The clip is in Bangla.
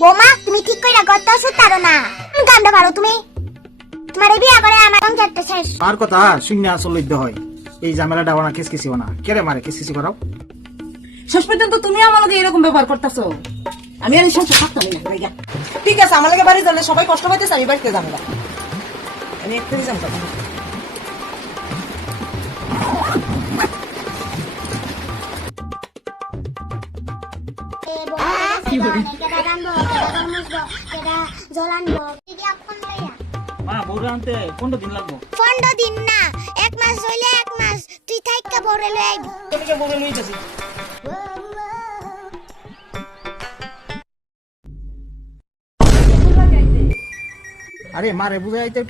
বৌমা তুমি ঠিক কইরা গত সুতারো না। গান্দা পারো তুমি। তোমার বিয়া করে আমার সংসারটা শেষ। আর কথা শূন্য আসল লইতে হয়। এই ঝামেলাটা ওনা কিসকিসি না। কেরে মারে কিসকিসি করাও? শেষ পর্যন্ত তুমি আমার লগে এরকম ব্যবহার করতেছো। আমি আর এই সংসার থাকতাম না ভাইয়া। ঠিক আছে আমার লাগে বাড়ি যাবে সবাই কষ্ট পাইতেছে আমি বাড়িতে যাব না। আমি এক্ষুনি যাব তখন। মা বউরে আনতে পনেরো দিন লাগবো? পনেরো দিন না এক মাস হইলে এক মাস। তুই থাইকা বড় লই আইবি। তোকে আরে মারে বুঝাইতে একটু